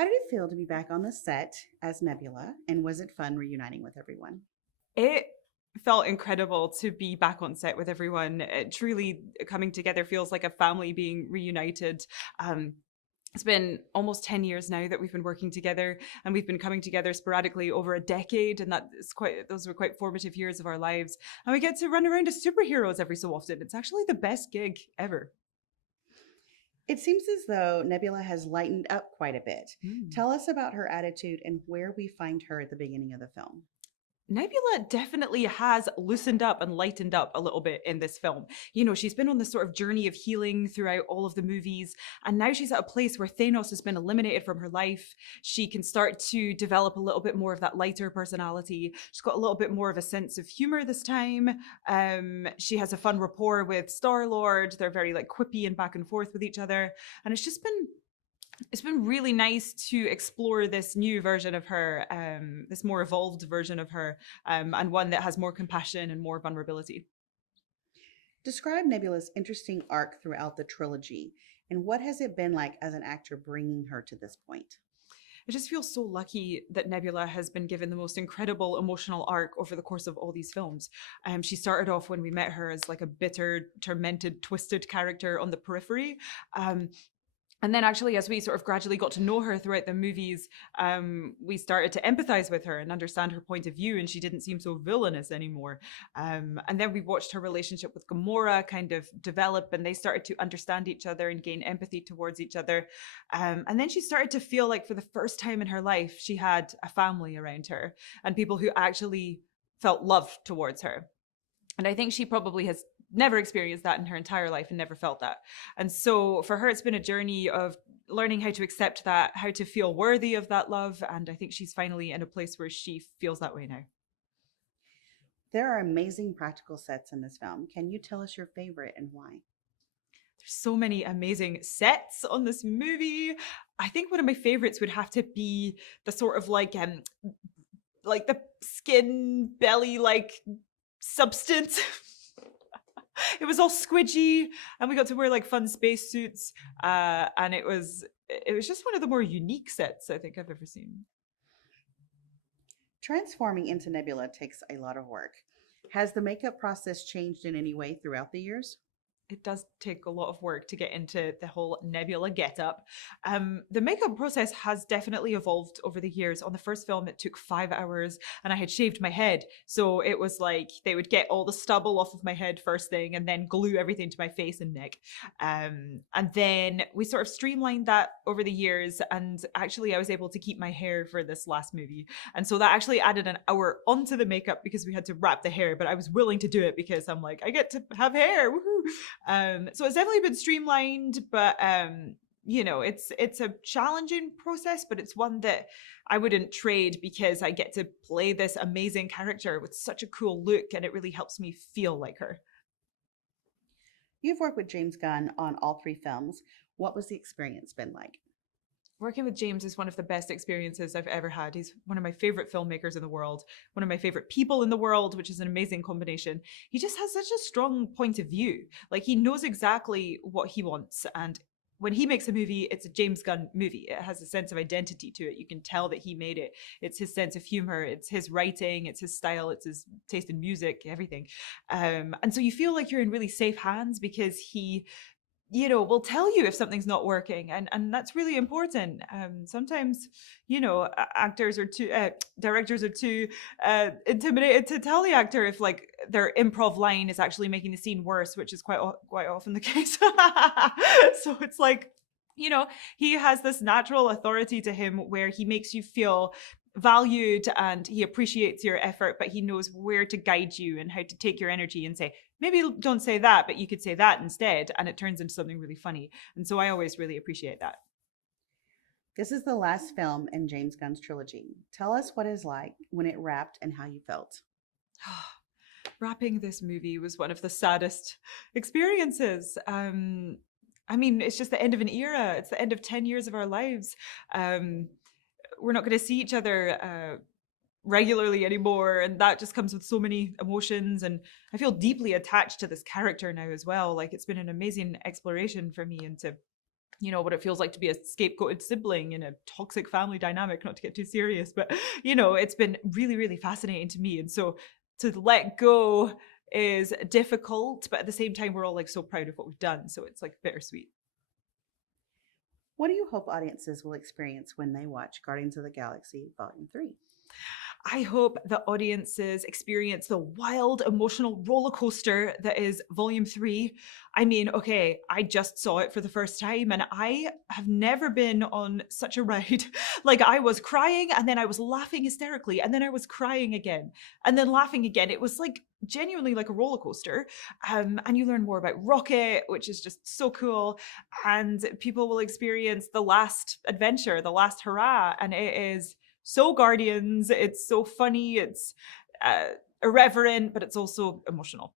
How did it feel to be back on the set as Nebula, and was it fun reuniting with everyone? It felt incredible to be back on set with everyone. Truly coming together feels like a family being reunited. Um, it's been almost 10 years now that we've been working together, and we've been coming together sporadically over a decade, and those were quite formative years of our lives. And we get to run around as superheroes every so often. It's actually the best gig ever. It seems as though Nebula has lightened up quite a bit. Mm. Tell us about her attitude and where we find her at the beginning of the film. Nebula definitely has loosened up and lightened up a little bit in this film. She's been on this sort of journey of healing throughout all of the movies, and now she's at a place where Thanos has been eliminated from her life. She can start to develop a little bit more of that lighter personality. She's got a little bit more of a sense of humor this time. She has a fun rapport with Star-Lord. They're very like quippy and back and forth with each other, and it's been really nice to explore this new version of her, this more evolved version of her, and one that has more compassion and more vulnerability. Describe Nebula's interesting arc throughout the trilogy, and what has it been like as an actor bringing her to this point? I just feel so lucky that Nebula has been given the most incredible emotional arc over the course of all these films. She started off when we met her as like a bitter, tormented, twisted character on the periphery. And then actually, as we sort of gradually got to know her throughout the movies, we started to empathize with her and understand her point of view, and she didn't seem so villainous anymore. And then we watched her relationship with Gamora kind of develop, and they started to understand each other and gain empathy towards each other. And then she started to feel like for the first time in her life, she had a family around her and people who actually felt love towards her. And I think she probably has never experienced that in her entire life and never felt that. And so for her, it's been a journey of learning how to accept that, how to feel worthy of that love. And I think she's finally in a place where she feels that way now. There are amazing practical sets in this film. Can you tell us your favorite and why? There's so many amazing sets on this movie. I think one of my favorites would have to be the sort of like the skin belly like substance. It was all squidgy, and we got to wear like fun space suits, and it was just one of the more unique sets I think I've ever seen. Transforming into Nebula takes a lot of work. Has the makeup process changed in any way throughout the years? It does take a lot of work to get into the whole Nebula getup. The makeup process has definitely evolved over the years. On the first film, it took 5 hours, and I had shaved my head. So it was like they would get all the stubble off of my head first thing and then glue everything to my face and neck. And then we sort of streamlined that over the years. And actually, I was able to keep my hair for this last movie. And so that actually added an hour onto the makeup because we had to wrap the hair. But I was willing to do it because I'm like, I get to have hair. Woohoo! So it's definitely been streamlined, but it's a challenging process, but it's one that I wouldn't trade because I get to play this amazing character with such a cool look, and it really helps me feel like her. You've worked with James Gunn on all three films. What was the experience been like? Working with James is one of the best experiences I've ever had. He's one of my favorite filmmakers in the world, one of my favorite people in the world, which is an amazing combination. He just has such a strong point of view. Like he knows exactly what he wants. And when he makes a movie, it's a James Gunn movie. It has a sense of identity to it. You can tell that he made it. It's his sense of humor. It's his writing. It's his style. It's his taste in music, everything. And so you feel like you're in really safe hands because he will tell you if something's not working, and that's really important. Sometimes actors are too directors are too intimidated to tell the actor if like their improv line is actually making the scene worse, which is quite often the case. So it's like, he has this natural authority to him where he makes you feel valued and he appreciates your effort, but he knows where to guide you and how to take your energy and say, maybe don't say that, but you could say that instead. And it turns into something really funny. And so I always really appreciate that. This is the last film in James Gunn's trilogy. Tell us what it's like when it wrapped and how you felt. Wrapping this movie was one of the saddest experiences. I mean, it's just the end of an era. It's the end of 10 years of our lives. We're not going to see each other regularly anymore, and that just comes with so many emotions, and I feel deeply attached to this character now as well. Like it's been an amazing exploration for me into what it feels like to be a scapegoated sibling in a toxic family dynamic, not to get too serious, but, it's been really, really fascinating to me. And so to let go is difficult, but at the same time, we're all like so proud of what we've done. So it's like bittersweet. What do you hope audiences will experience when they watch Guardians of the Galaxy Volume 3? I hope the audiences experience the wild emotional roller coaster that is Volume 3. I mean, okay, I just saw it for the first time and I have never been on such a ride. Like, I was crying and then I was laughing hysterically and then I was crying again and then laughing again. It was like genuinely like a roller coaster. And you learn more about Rocket, which is just so cool. And people will experience the last adventure, the last hurrah. And it is so Guardians. It's so funny. It's irreverent, but it's also emotional.